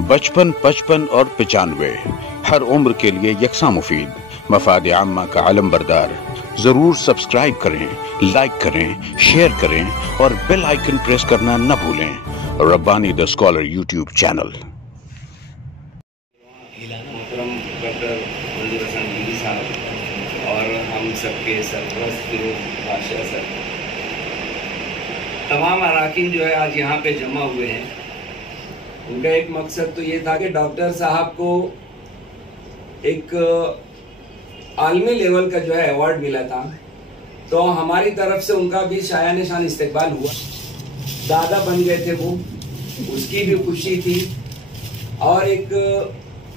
बचपन, 55 और 95 हर उम्र के लिए यकसा मुफीद, मफाद आम्मा का आलम बरदार। जरूर सब्सक्राइब करें, लाइक करें, शेयर करें और बेल आइकन प्रेस करना न भूलें। Rabbani the scholar YouTube channel. मोहतरम डॉक्टर मंजूर हसन बीवी साहब और हम सबके सरपरस्त बादशाह सर, तमाम अराकीन जो है आज यहाँ पे जमा हुए हैं। उनका एक मकसद तो ये था कि डॉक्टर साहब को एक आलमी लेवल का जो है अवार्ड मिला था, तो हमारी तरफ से उनका भी शायान शान इस्तकबाल हुआ। दादा बन गए थे वो, उसकी भी खुशी थी। और एक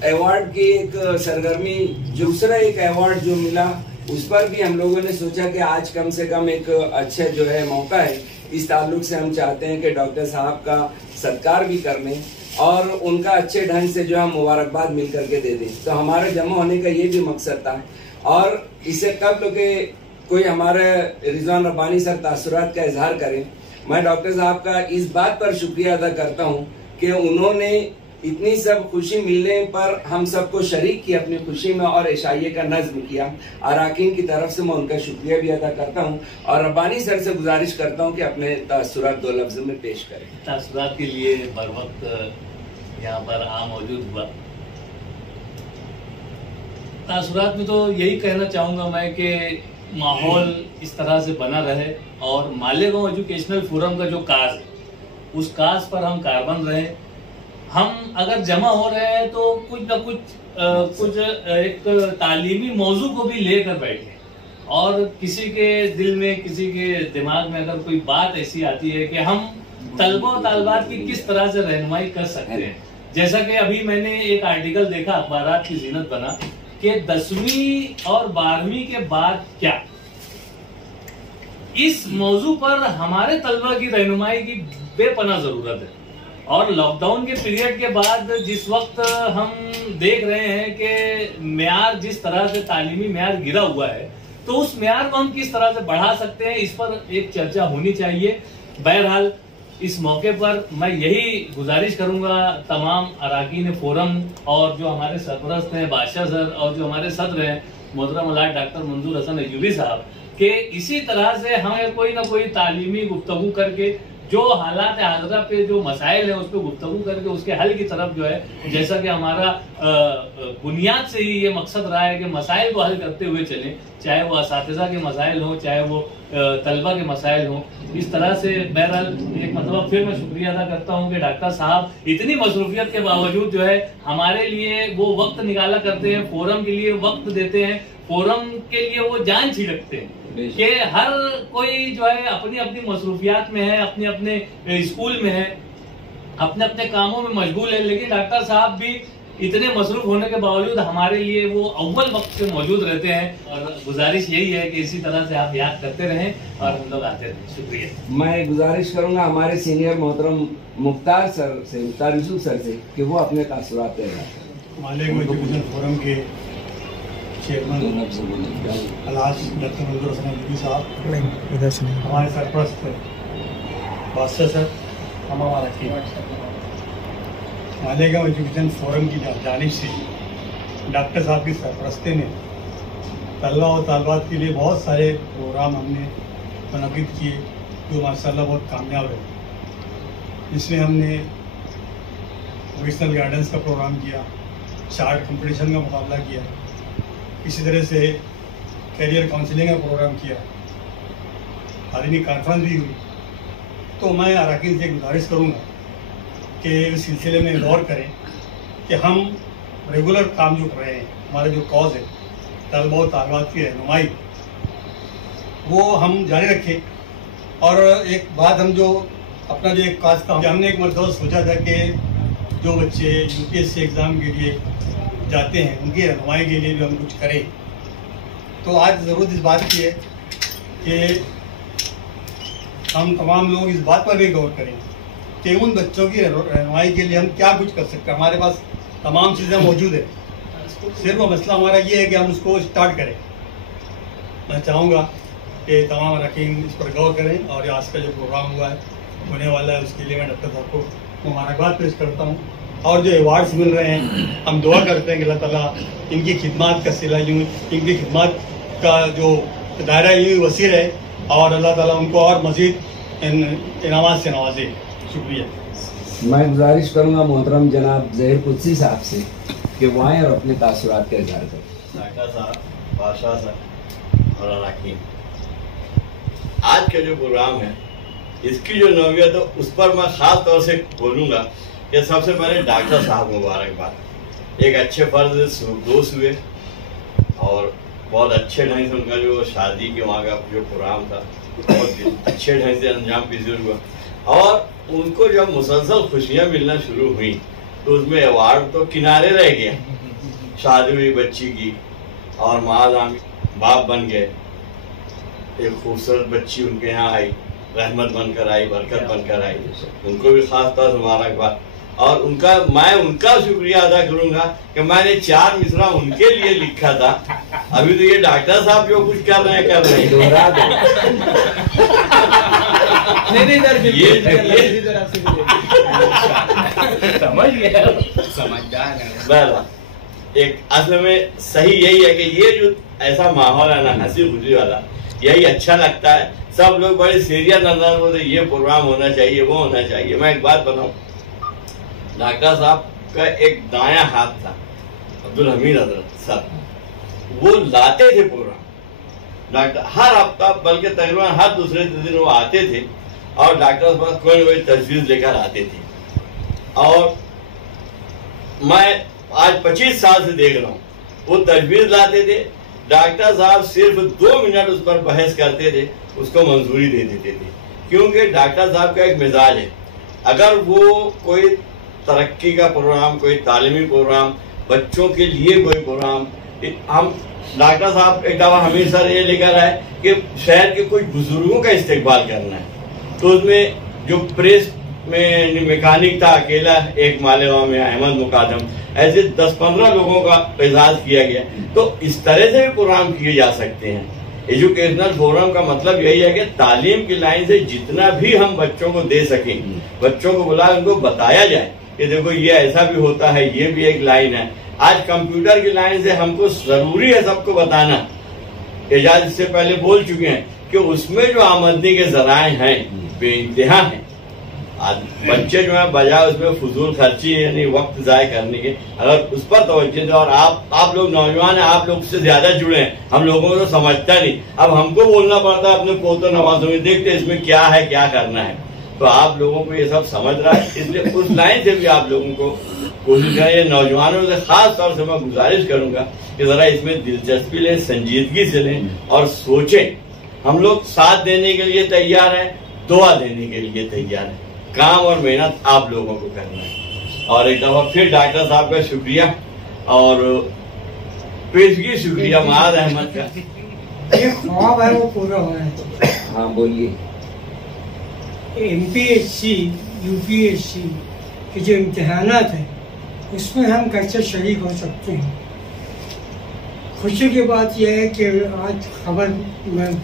अवार्ड की एक सरगर्मी, दूसरा एक अवार्ड जो मिला उस पर भी हम लोगों ने सोचा कि आज कम से कम एक अच्छा जो है मौका है। इस ताल्लुक से हम चाहते हैं कि डॉक्टर साहब का सत्कार भी कर लें और उनका अच्छे ढंग से जो हम मुबारकबाद मिल करके दे दें। तो हमारे जमा होने का ये भी मकसद था। और इससे कबल के कोई हमारे रिजवान रब्बानी सर तासुरात का इजहार करें, मैं डॉक्टर साहब का इस बात पर शुक्रिया अदा करता हूँ कि उन्होंने इतनी सब खुशी मिलने पर हम सबको शरीक किया अपनी खुशी में और इशाइये का नज्म किया। अराकीन की तरफ से मैं उनका शुक्रिया भी अदा करता हूँ और रब्बानी सर से गुजारिश करता हूँ कि अपने तासुरात 2 लफ्ज़ों में पेश करें। तासुरात के लिए बर वक्त यहाँ पर आ मौजूद हुआ। तासुरात में तो यही कहना चाहूँगा मैं कि माहौल इस तरह से बना रहे और मालेगांव एजुकेशनल फोरम का जो काज है उस काज पर हम कारबंद रहे। हम अगर जमा हो रहे हैं तो कुछ न कुछ एक तालीमी मौजू को भी लेकर बैठे और किसी के दिल में, किसी के दिमाग में अगर कोई बात ऐसी आती है कि हम तलबा और तालबात की किस तरह से रहनुमाई कर सकते हैं। जैसा कि अभी मैंने एक आर्टिकल देखा, अखबारात की जीनत बना कि 10वीं और 12वीं के बाद क्या, इस मौजू पर हमारे तलबा की रहनुमाई की बेपनाह जरूरत है। और लॉकडाउन के पीरियड के बाद जिस वक्त हम देख रहे हैं कि म्यार जिस तरह से तालीमी म्यार गिरा हुआ है, तो उस म्यार को हम किस तरह से बढ़ा सकते हैं, इस पर एक चर्चा होनी चाहिए। बहरहाल इस मौके पर मैं यही गुजारिश करूंगा तमाम अराकीन फोरम और जो हमारे सरपरस्त हैं बादशाह सर और जो हमारे सदर हैं मोहतरम अल्लाह डॉक्टर मंजूर हसन अय्यूबी साहब के इसी तरह से हमें कोई ना कोई तालीमी गुफ्तगू करके जो हालात हाजरा पे जो मसाइल है उस पर गुफ्तगू करके उसके हल की तरफ जो है, जैसा कि हमारा बुनियाद से ही ये मकसद रहा है कि मसाइल को हल करते हुए चलें, चाहे वो असातिज़ा के मसाइल हों, चाहे वो तलबा के मसाइल हों। इस तरह से बहरहाल एक मतलब फिर मैं शुक्रिया अदा करता हूँ कि डॉक्टर साहब इतनी मसरूफियत के बावजूद जो है हमारे लिए वो वक्त निकाला करते हैं, फोरम के लिए वक्त देते हैं, फोरम के लिए वो जान छिड़कते हैं कि हर कोई जो है अपनी अपनी मसरूफियात में है, अपने अपने स्कूल में है, अपने अपने कामों में मशगूल है, लेकिन डॉक्टर साहब भी इतने मसरूफ होने के बावजूद हमारे लिए वो अव्वल वक्त पे मौजूद रहते हैं। और गुजारिश यही है कि इसी तरह से आप याद करते रहें और हम लोग आते रहें। शुक्रिया। मैं गुजारिश करूंगा हमारे सीनियर मोहतरम मुख्तार सर से, मुख्तार यूसुफ सर से, कि वो अपने तासुरात मालेगांव एजुकेशन फोरम के चेयरमैन अल्लाह डॉक्टर मंजूर हसन अय्यूबी साहब, हमारे सरपरस्त बादशाह सर, तमाम अराकीन, मालेगांव एजुकेशन फोरम की जानिब से डॉक्टर साहब की सरपरस्ती में तलबा और तालबात के लिए बहुत सारे प्रोग्राम हमने मुनक़िद किए जो माशाअल्लाह बहुत कामयाब है। इसमें हमने वोकेशनल गाइडेंस का प्रोग्राम किया, चार्ट कंपटीशन का मुकाबला किया, इसी तरह से कैरियर काउंसलिंग का प्रोग्राम किया, आलमी कॉन्फ्रेंस भी हुई। तो मैं अराकीन से गुजारिश करूँगा कि इस सिलसिले में गौर करें कि हम रेगुलर काम जो कर रहे हैं, हमारा जो कॉज है तलबा और तालबात की रहनुमाई, वो हम जारी रखें। और एक बात, हम जो अपना जो एक काज था, हमने एक मरतबा सोचा था कि जो बच्चे UPSC एग्ज़ाम के लिए जाते हैं उनकी रहनुमाई के लिए भी हम कुछ करें। तो आज ज़रूरत इस बात की है कि हम तमाम लोग इस बात पर भी गौर करें कि उन बच्चों की रहनुमाई के लिए हम क्या कुछ कर सकते हैं। हमारे पास तमाम चीज़ें मौजूद है, सिर्फ मसला हमारा ये है कि हम उसको स्टार्ट करें। मैं चाहूँगा कि तमाम अरकान इस पर गौर करें और आज का जो प्रोग्राम हुआ है, होने वाला है, उसके लिए मैं डॉक्टर साहब को मुबारकबाद पेश करता हूँ। और जो अवार्ड्स मिल रहे हैं, हम दुआ करते हैं कि अल्लाह ताला इनकी खिदमत का सिला यूँ, इनकी खिदमत का जो दायरा यूँ वसी रहे और अल्लाह ताला उनको और मज़ीद इनामात से नवाजे। शुक्रिया। मैं गुजारिश करूँगा मोहतरम जनाब ज़हीर कुदसी साहब से कि वो आएँ और अपने तासुरात का इज़हार करें। डॉक्टर साहब, बादशाह साहब और अराकीन, आज का जो प्रोग्राम है इसकी जो नौयत है उस पर मैं ख़ास तौर से बोलूँगा कि सबसे पहले डॉक्टर साहब मुबारकबाद। एक अच्छे फर्ज दोस्त हुए और बहुत अच्छे ढंग से उनका जो शादी के वहाँ का जो प्रोग्राम था बहुत अच्छे ढंग से अंजाम पजीर हुआ और उनको जब मुसलसल खुशियाँ मिलना शुरू हुई तो उसमें अवार्ड तो किनारे रह गया। शादी हुई बच्ची की और मादाम बाप बन गए, एक खूबसूरत बच्ची उनके यहाँ आई, रहमत बनकर आई, बरकत बनकर आई, उनको भी खास तौर से मुबारकबाद। और उनका मैं उनका शुक्रिया अदा करूंगा कि मैंने 4 मिसरा उनके लिए लिखा था। अभी तो ये डॉक्टर साहब जो कुछ कर रहे हैं दोहरा दो। समझदार है। एक असल में सही यही है कि ये जो ऐसा माहौल है ना हंसी खुशी वाला, यही अच्छा लगता है। सब लोग बड़े सीरियस नजर होते, ये प्रोग्राम होना चाहिए, वो होना चाहिए। मैं एक बात बताऊं, डॉक्टर साहब का एक दायां हाथ था अब्दुल हमीद हजरत साहब, वो लाते थे प्रोग्राम डॉक्टर हर हफ्ता, बल्कि तकरीबन हर दूसरे दिन वो आते थे और डॉक्टर साहब कोई न कोई तजवीज़ लेकर आते थे। और मैं आज 25 साल से देख रहा हूँ, वो तजवीज़ लाते थे, डॉक्टर साहब सिर्फ 2 मिनट उस पर बहस करते थे, उसको मंजूरी दे देते थे। क्योंकि डॉक्टर साहब का एक मिजाज है, अगर वो कोई तरक्की का प्रोग्राम, कोई तालीमी प्रोग्राम, बच्चों के लिए कोई प्रोग्राम, हम डॉक्टर साहब एक दफा हमेशा ये लेकर आए कि शहर के कुछ बुजुर्गों का इस्तेकबाल करना है, तो उसमें जो प्रेस में मैकेनिक था अकेला, एक मालेगांव में अहमद मुकादम, ऐसे 10-15 लोगों का एजाज किया गया। तो इस तरह से भी प्रोग्राम किए जा सकते हैं। एजुकेशनल फोरम का मतलब यही है कि तालीम की लाइन से जितना भी हम बच्चों को दे सकें, बच्चों को बुला उनको बताया जाए कि देखो ये ऐसा भी होता है, ये भी एक लाइन है। आज कंप्यूटर की लाइन से हमको जरूरी है सबको बताना। एजाज इससे पहले बोल चुके हैं कि उसमें जो आमदनी के जराए हैं बेइंतहा हैं। आज बच्चे जो है बजाय उसमें फजूल खर्ची यानी वक्त जाय करने के, अगर उस पर तवज्जो दें, और आप लोग नौजवान हैं, आप लोग उससे ज्यादा जुड़े हैं, हम लोगों को तो समझता नहीं, अब हमको बोलना पड़ता है अपने पोतों नवाजों में, देखते इसमें क्या है, क्या करना है। तो आप लोगों को ये सब समझ रहा है, इसलिए उस लाइन से भी आप लोगों को कोशिश करें। ये नौजवानों से खास तौर से मैं गुजारिश करूंगा कि जरा इसमें दिलचस्पी लें, संजीदगी से लें और सोचें। हम लोग साथ देने के लिए तैयार हैं, दुआ देने के लिए तैयार हैं, काम और मेहनत आप लोगों को करना है। और एक दफा फिर डॉक्टर साहब का शुक्रिया और पेशगी शुक्रिया महाद अहमद का। एक ख्वाब है वो पूरा हो रहा है। हाँ बोलिए। MPSC UPSC के जो इम्तिहानात है उसमें हम कैसे शरीक हो सकते हैं। खुशी की बात यह है कि आज खबर में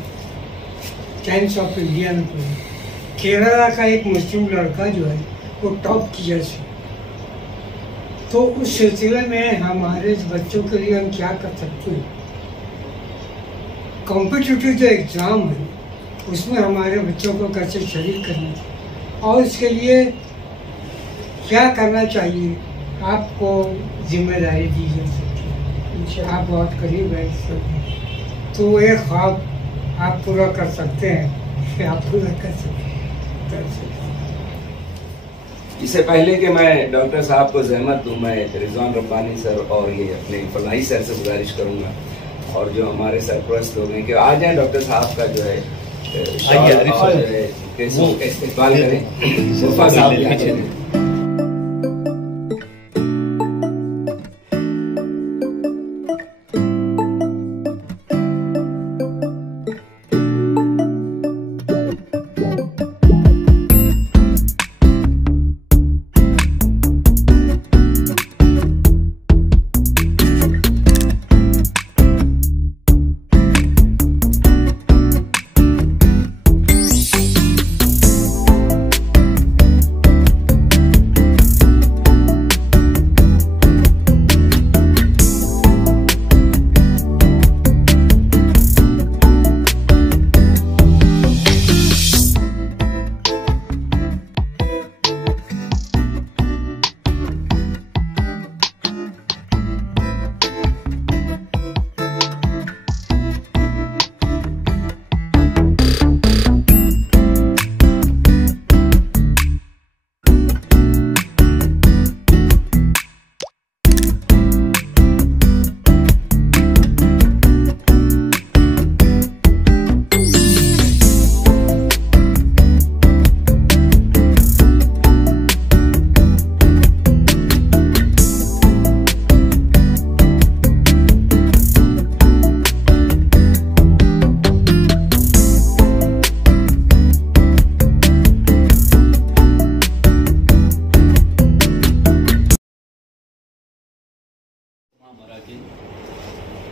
टाइम्स ऑफ इंडिया में पढ़ी, केरला का एक मुस्लिम लड़का जो है वो टॉप किया से। तो उस सिलसिले में हमारे बच्चों के लिए हम क्या कर सकते हैं। कॉम्पिटिटिव जो एग्ज़ाम है उसमें हमारे बच्चों को कैसे शरीक करना चाहिए और इसके लिए क्या करना चाहिए, आपको जिम्मेदारी दी जा सकती है। आप बहुत करीब है इससे, तो एक ख्वाब आप पूरा कर सकते हैं, आप पूरा कर सकते हैं। इससे पहले कि मैं डॉक्टर साहब को जहमत दूँ, मैं रिजवान रब्बानी सर और ये अपने फलाही सर से गुजारिश करूँगा और जो हमारे सरपरस्त लोग हैं कि आ जाए डॉक्टर साहब का जो है इस्तेमाल करें। सोफा साहब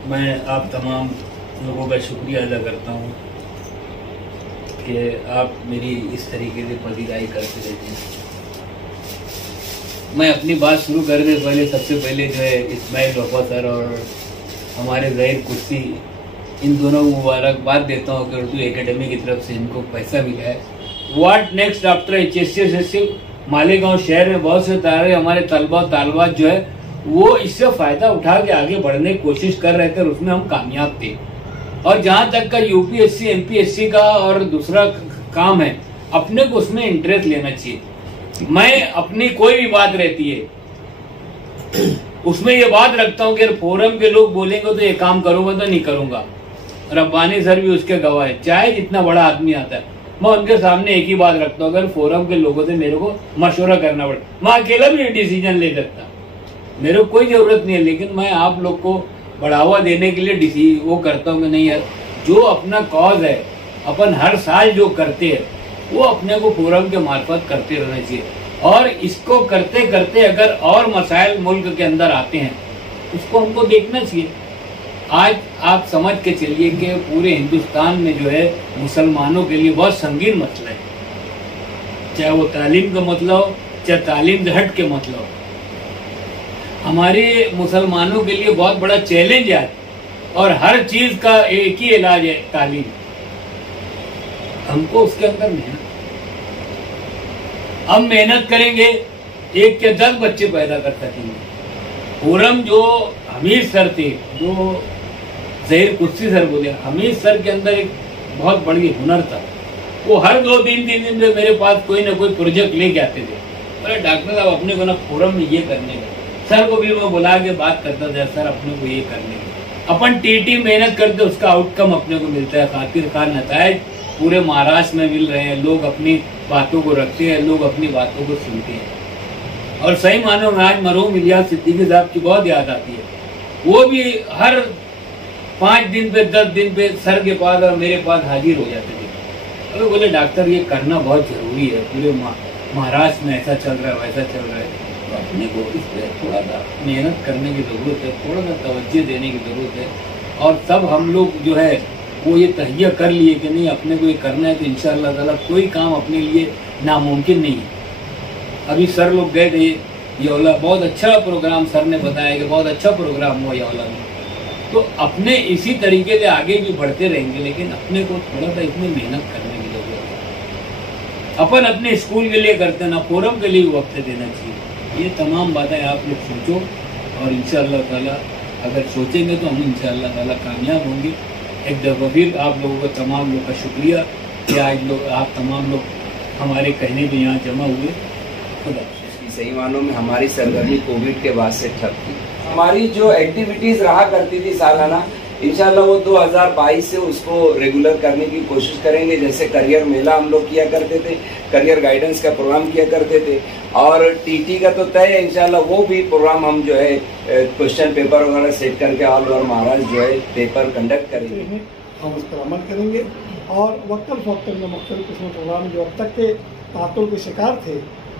मैं आप तमाम लोगों का शुक्रिया अदा करता हूँ कि आप मेरी इस तरीके से पजीराई करते रहते हैं। मैं अपनी बात शुरू करने से पहले सबसे पहले जो है इस्माइल वफा सर और हमारे ज़हीर कुर्सी, इन दोनों को मुबारकबाद देता हूँ कि उर्दू एकेडमी की तरफ से इनको पैसा मिला है। What next after HSC Malegaon शहर में बहुत से तारे हमारे तलबा तालबात जो है वो इससे फ़ायदा उठा के आगे बढ़ने की कोशिश कर रहे थे और उसमें हम कामयाब थे। और जहाँ तक का UPSC MPSC का और दूसरा काम है, अपने को उसमें इंटरेस्ट लेना चाहिए। मैं अपनी कोई भी बात रहती है उसमें ये बात रखता हूँ कि फोरम के लोग बोलेंगे तो ये काम करूंगा तो नहीं करूंगा। रब्बानी सर भी उसके गवाह है, चाहे जितना बड़ा आदमी आता है मैं उनके सामने एक ही बात रखता हूँ, अगर फोरम के लोगों से मेरे को मशवरा करना पड़े, मैं अकेला भी डिसीजन ले सकता, मेरे को कोई जरूरत नहीं है, लेकिन मैं आप लोग को बढ़ावा देने के लिए वो करता हूँ कि नहीं यार, जो अपना कॉज है अपन हर साल जो करते हैं वो अपने को फोरम के मार्फत करते रहना चाहिए। और इसको करते करते अगर और मसाइल मुल्क के अंदर आते हैं उसको हमको देखना चाहिए। आज आप समझ के चलिए कि पूरे हिंदुस्तान में जो है मुसलमानों के लिए बहुत संगीन मसला है, चाहे वो तालीम का मसला हो चाहे तालीम से हट के मसला हो। हमारे मुसलमानों के लिए बहुत बड़ा चैलेंज है और हर चीज का एक ही इलाज है तालीम। हमको उसके अंदर मेहनत, हम मेहनत करेंगे एक के 10 बच्चे पैदा कर सकेंगे। फोरम जो हमीद सर थे, जो ज़हीर कुर्सी सर बोले, हमीद सर के अंदर एक बहुत बड़ी हुनर था। वो हर 2-3 दिन में मेरे पास कोई ना कोई प्रोजेक्ट लेके आते थे। अरे डॉक्टर साहब अपने को ना फोरम में ये करने का, सर को भी मैं बुला के बात करता था, सर अपने को ये करने का। अपन TT मेहनत करते उसका आउटकम अपने को मिलता है, खातिर खान नतायज पूरे महाराष्ट्र में मिल रहे हैं। लोग अपनी बातों को रखते हैं, लोग अपनी बातों को सुनते हैं। और सही मानो में आज मरहूम इलियास सिद्दीकी साहब की बहुत याद आती है। वो भी हर 5 दिन पे 10 दिन पे सर के पास और मेरे पास हाजिर हो जाते थे। अरे बोले डॉक्टर ये करना बहुत जरूरी है, पूरे महाराष्ट्र में ऐसा चल रहा है वैसा चल रहा है, तो अपने को इस पर थोड़ा सा मेहनत करने की जरूरत है, थोड़ा सा तवज्जो देने की जरूरत है। और सब हम लोग जो है वो ये तहिया कर लिए कि नहीं अपने को ये करना है, तो इंशाअल्लाह ताला कोई काम अपने लिए नामुमकिन नहीं है। अभी सर लोग गए थे यौला, बहुत अच्छा प्रोग्राम सर ने बताया कि बहुत अच्छा प्रोग्राम हुआ यौला में। तो अपने इसी तरीके से आगे भी बढ़ते रहेंगे, लेकिन अपने को थोड़ा सा इसमें मेहनत करने की जरूरत है। अपन अपने स्कूल के लिए करते ना, फोरम के लिए वक्त देना चाहिए। ये तमाम बातें आप लोग सोचो और इंशाअल्लाह ताला अगर सोचेंगे तो हम इंशाअल्लाह ताला कामयाब होंगे। एक दफ़ा फिर आप लोगों को तमाम लोग का शुक्रिया कि आज लोग आप तमाम लोग हमारे कहने पे यहाँ जमा हुए। खुदा सही मानों में हमारी सरगर्मी कोविड के बाद से ठप थी। हमारी जो एक्टिविटीज रहा करती थी सालाना, इंशाल्लाह वो 2022 से उसको रेगुलर करने की कोशिश करेंगे। जैसे करियर मेला हम लोग किया करते थे, करियर गाइडेंस का प्रोग्राम किया करते थे, और TT का तो तय है इंशाल्लाह वो भी प्रोग्राम हम जो है क्वेश्चन पेपर वगैरह सेट करके ऑल ओवर महाराष्ट्र जो है पेपर कंडक्ट करेंगे। हम उस पर अमल करेंगे और वक्तन फ़ौक्तन में मुख्तलिफ किस्म के प्रोग्राम जो अब तक के तातुल के शिकार थे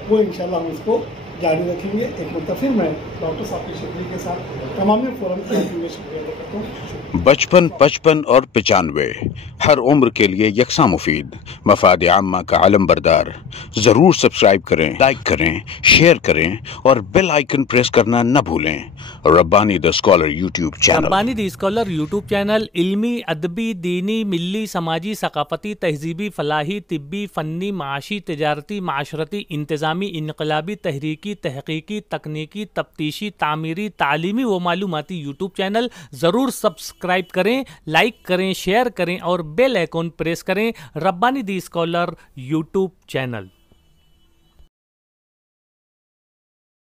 वो इंशाल्लाह हम उसको जारी रखेंगे। एक मुतफिर मैं डॉक्टर साहब के शुक्रिया के साथ तमाम फोरम के लिए शुक्रिया अदा करता हूँ। 55, 55 और 95 हर उम्र के लिए यकसा मुफीद, मफाद आम्मा का आलम बरदार। ज़रूर सब्सक्राइब करें, लाइक करें, शेयर करें और बेल आइकन प्रेस करना न भूलें। Rabbani the scholar YouTube channel, Rabbani the scholar YouTube channel इल्मी, अदबी, दीनी, मिल्ली, समाजी, सकाफती, तहजीबी, फलाही, तिब्बी, फ़न्नी, माशी, तिजारती, माशरती, इंतज़ामी, इनकलाबी, तहरीकी, तहकीकी, तकनीकी, तफ्तीशी, तामीरी, तालीमी व मालूमाती यूट्यूब चैनल। ज़रूर सब्सक्राइब करें, लाइक करें, शेयर करें और बेल आइकन प्रेस करें। Rabbani the scholar YouTube channel.